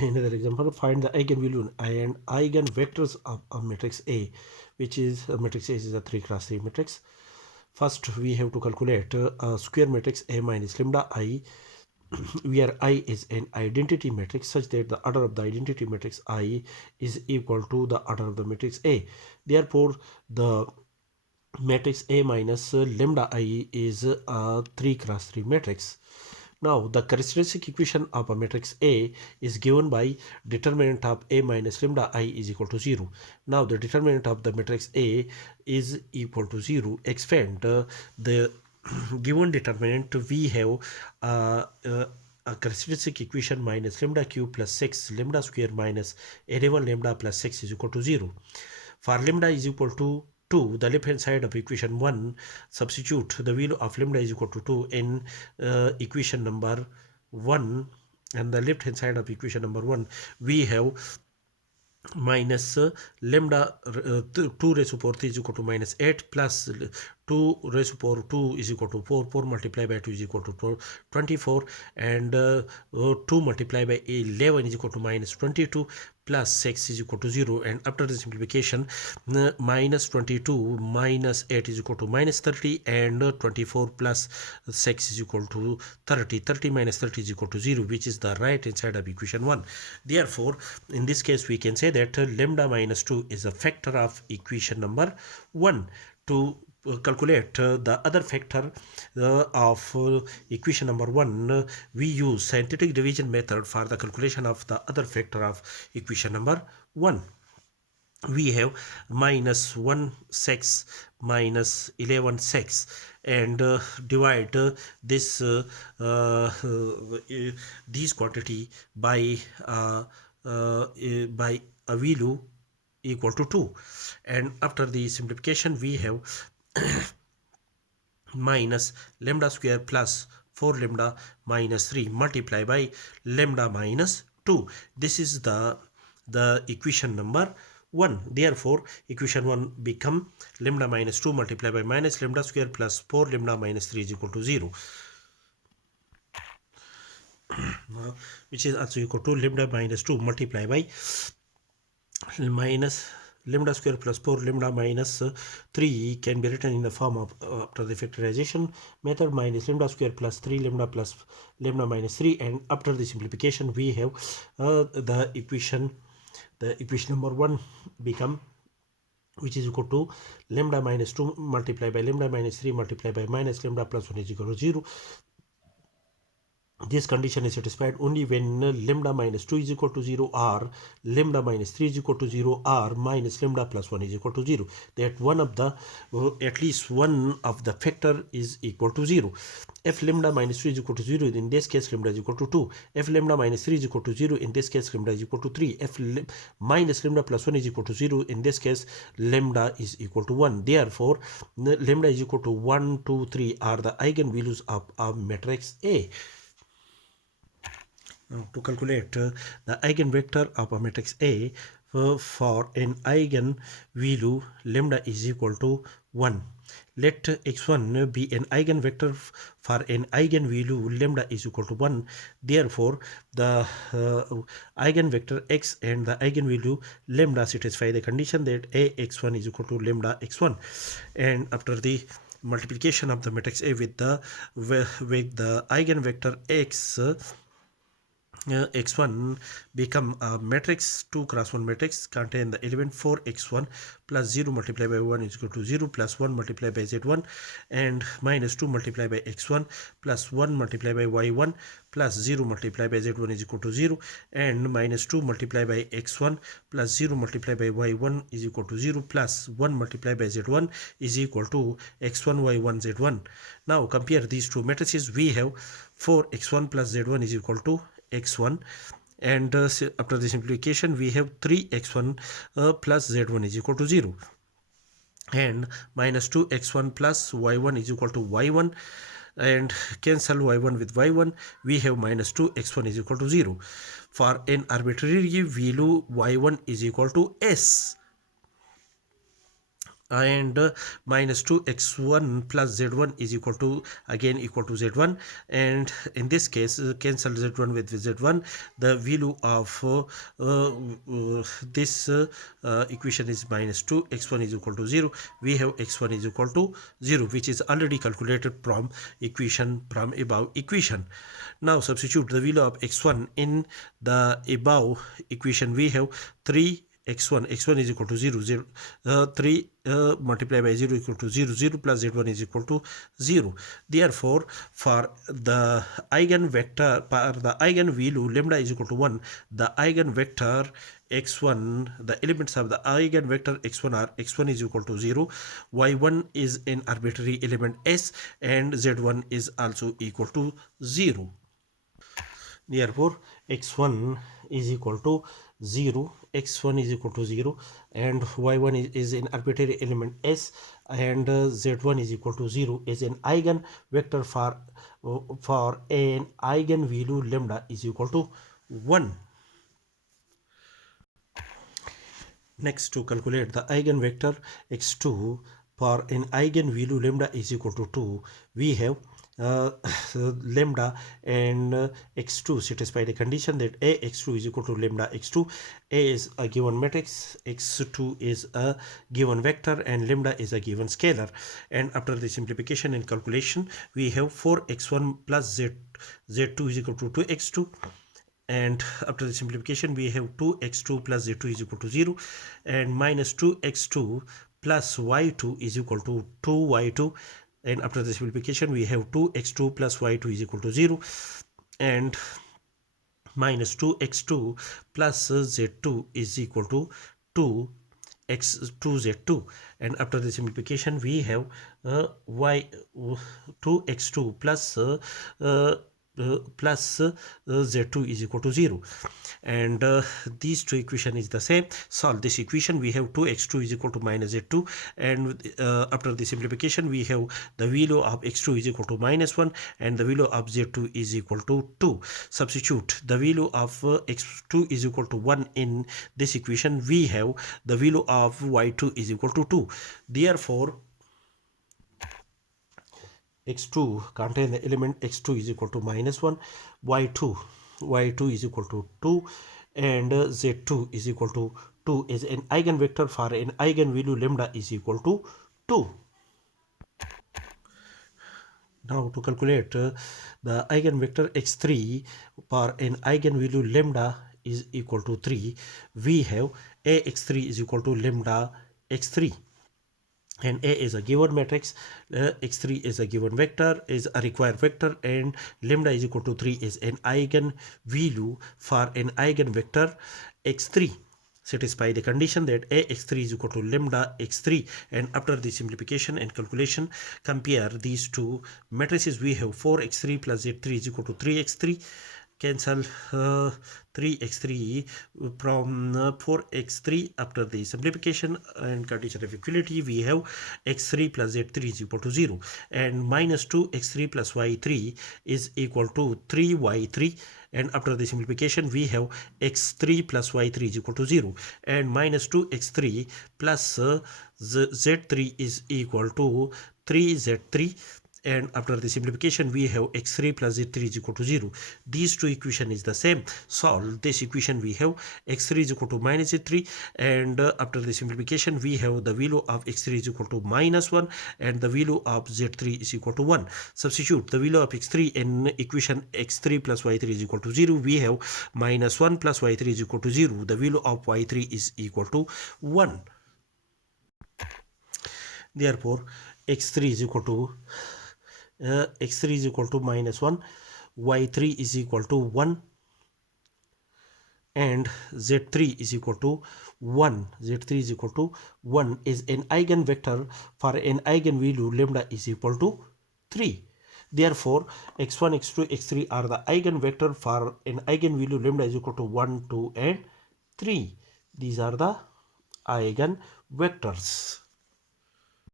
Another example, find the eigenvalue and eigenvectors of a matrix A, which is a matrix A is a 3x3 matrix. First, we have to calculate a square matrix A minus lambda I, where I is an identity matrix such that the order of the identity matrix I is equal to the order of the matrix A. Therefore, the matrix A minus lambda I is a 3x3 matrix. Now, the characteristic equation of a matrix A is given by determinant of A minus lambda I is equal to 0. Now, the determinant of the matrix A is equal to 0. Expand the given determinant, we have a characteristic equation minus lambda cube plus 6 lambda square minus 11 lambda plus 6 is equal to 0. For lambda is equal to 2, the left hand side of equation 1, substitute the value of lambda is equal to 2 in equation number 1, and the left hand side of equation number 1 we have minus lambda 2 raised to power 3 is equal to minus 8 plus 2 raised to power 2 is equal to 4. 4 multiplied by 2 is equal to 24, and 2 multiplied by 11 is equal to minus 22 plus 6 is equal to 0. And after the simplification, minus 22 minus 8 is equal to minus 30, and 24 plus 6 is equal to 30. 30 minus 30 is equal to 0, which is the right hand side of equation 1. Therefore, in this case we can say that lambda minus 2 is a factor of equation number 1. To calculate the other factor of equation number 1, we use scientific division method for the calculation of the other factor of equation number 1. We have minus 1 6 minus 11 6, and divide this these quantity by a value equal to 2, and after the simplification we have minus lambda square plus 4 lambda minus 3 multiply by lambda minus 2. This is the equation number 1. Therefore, equation 1 become lambda minus 2 multiplied by minus lambda square plus 4 lambda minus 3 is equal to 0, which is also equal to lambda minus 2 multiplied by minus lambda square plus 4 lambda minus 3 can be written in the form of after the factorization method minus lambda square plus 3 lambda plus lambda minus 3, and after the simplification we have the equation number 1 become, which is equal to lambda minus 2 multiplied by lambda minus 3 multiplied by minus lambda plus 1 is equal to 0. This condition is satisfied only when lambda minus 2 is equal to 0, or lambda minus 3 is equal to 0, or minus lambda plus 1 is equal to 0. That one of the at least one of the factor is equal to 0. If lambda minus 3 is equal to 0, in this case lambda is equal to 2. If lambda minus 3 is equal to 0, in this case lambda is equal to 3. If minus lambda plus 1 is equal to 0, in this case lambda is equal to 1. Therefore, lambda is equal to 1, 2, 3 are the eigenvalues of a matrix A. Now, to calculate the eigenvector of a matrix A, for an eigenvalue lambda is equal to 1. Let x1 be an eigenvector for an eigenvalue lambda is equal to 1. Therefore, the eigenvector x and the eigenvalue lambda satisfy the condition that ax1 is equal to lambda x1. And after the multiplication of the matrix A with the eigenvector x, x1 become a matrix 2 cross 1 matrix contain the element 4 x1 plus 0 multiplied by 1 is equal to 0 plus 1 multiplied by z1, and minus 2 multiplied by x1 plus 1 multiplied by y1 plus 0 multiplied by z1 is equal to 0, and minus 2 multiplied by x1 plus 0 multiplied by y1 is equal to 0 plus 1 multiplied by z1 is equal to x1 y1 z1. Now compare these two matrices. We have 4x1 plus z1 is equal to x1, and after the simplification we have 3x1 plus z1 is equal to 0, and minus 2x1 plus y1 is equal to y1, and cancel y1 with y1, we have minus 2x1 is equal to 0. For an arbitrary value y1 is equal to s, and minus 2x1 plus z1 is equal to again equal to z1, and in this case cancel z1 with z1. The value of this equation is minus 2 x1 is equal to 0. We have x1 is equal to 0, which is already calculated from above equation. Now substitute the value of x1 in the above equation. We have 3 x1 is equal to 0, 0 3 multiplied by 0 equal to 0, 0 plus z1 is equal to 0. Therefore, for the eigenvector, for the eigenvalue lambda is equal to 1, the eigenvector x1, the elements of the eigenvector x1 are x1 is equal to 0, y1 is an arbitrary element s, and z1 is also equal to 0. Therefore x1 is equal to 0, x1 is equal to 0, and y1 is an arbitrary element s, and z1 is equal to 0 is an eigen vector for an eigenvalue lambda is equal to 1. Next, to calculate the eigenvector x2 for an eigenvalue lambda is equal to 2, we have uh, lambda and x2 satisfy the condition that a x2 is equal to lambda x2. A is a given matrix, x2 is a given vector, and lambda is a given scalar. And after the simplification and calculation, we have 4x1 plus z2 is equal to 2x2, and after the simplification we have 2x2 plus z2 is equal to 0, and minus 2x2 plus y2 is equal to 2y2, and after the simplification we have 2x2 plus y2 is equal to 0, and minus 2x2 plus z2 is equal to 2x2z2, and after the simplification we have y 2x2 plus z2 is equal to 0, and these two equation is the same. Solve this equation. We have 2x2 is equal to minus z2, and after the simplification we have the value of x2 is equal to minus 1, and the value of z2 is equal to 2. Substitute the value of x2 is equal to 1 in this equation. We have the value of y2 is equal to 2. Therefore x2 contain the element x2 is equal to minus 1, y2 is equal to 2, and z2 is equal to 2 is an eigenvector for an eigenvalue lambda is equal to 2. Now to calculate the eigenvector x3 for an eigenvalue lambda is equal to 3, we have a x3 is equal to lambda x3, and A is a given matrix, x3 is a given vector, is a required vector, and lambda is equal to 3 is an eigen value for an eigenvector x3. Satisfy the condition that a x3 is equal to lambda x3, and after the simplification and calculation, compare these two matrices. We have 4x3 plus z3 is equal to 3x3. Cancel 3x3 from 4x3. After the simplification and condition of equality, we have x3 plus z3 is equal to 0, and minus 2x3 plus y3 is equal to 3y3, and after the simplification we have x3 plus y3 is equal to 0, and minus 2x3 plus z3 is equal to 3z3, and after the simplification we have x3 plus z3 is equal to 0. These two equation is the same. Solve this equation. We have x3 is equal to minus z3, and after the simplification we have the value of x3 is equal to minus 1, and the value of z3 is equal to 1. Substitute the value of x3 in equation x3 plus y3 is equal to 0. We have minus 1 plus y3 is equal to 0. The value of y3 is equal to 1. Therefore x3 is equal to x3 is equal to minus 1, y3 is equal to 1, and z3 is equal to 1. Z3 is equal to 1 is an eigenvector for an eigenvalue lambda is equal to 3. Therefore x1, x2, x3 are the eigenvector for an eigenvalue lambda is equal to 1, 2, and 3. These are the eigenvectors.